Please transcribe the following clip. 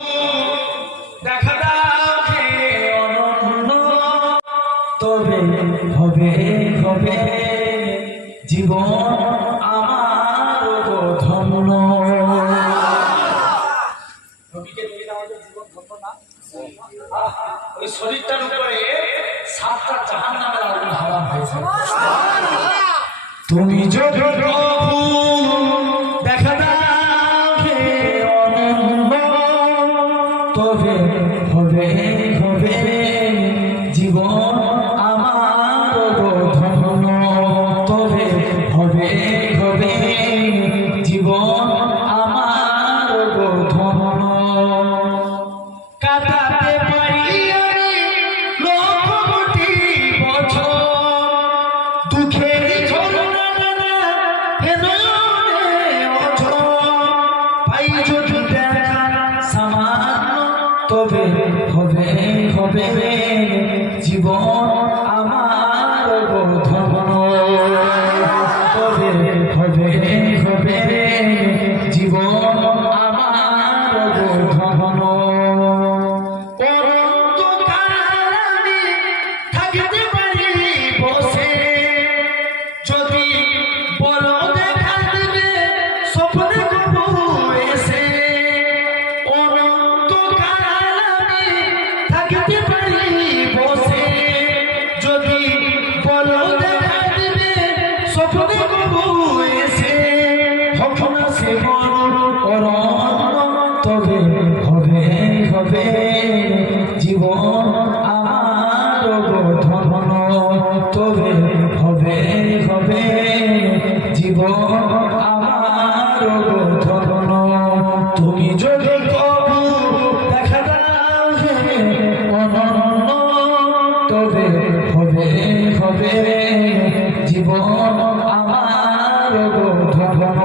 দেখা দাও হে অনন্য, তবে হবে হবে জীবন আমার ধন্য। নবীকে দেখে আমাদের জীবন ধন্য না? ওই শরীরটার উপরে 7টা জাহান্নামের আগুন হারাম হয়েছে। তুমি যদি প্রভু দেখা দাও হে অনন্য, তবে হবে হবে জীবন আমার ধন্য, তবে হবে হবে জীবন আমার ধন্য। কাটাতে পারি আমি লক্ষ কোটি বছর, দুঃখের ঝরনা হেলো অঝর, পাই যদি দেখা সামান্য, তবে হবে হবে জীবন আমার ধন্য, তবে হবে হবে জীবন আমার ধন্য। থাকতে পারি বসে, যদি বলো দেখা দিবে স্বপ্নে কবু এসে, অনন্তকাল আমি থাকতে পারি বসে, যদি বলো দেখা দিবে স্বপ্নে কবু এসে, কখন সে তবে হবে হবে জীবন আমার ধন্য, তবে হবে হবে জীবন আমার ধন্য। তুমি যদি কবু দেখা দাও হে অনন্য, তবে হবে হবে জীবন আমার ধন্য।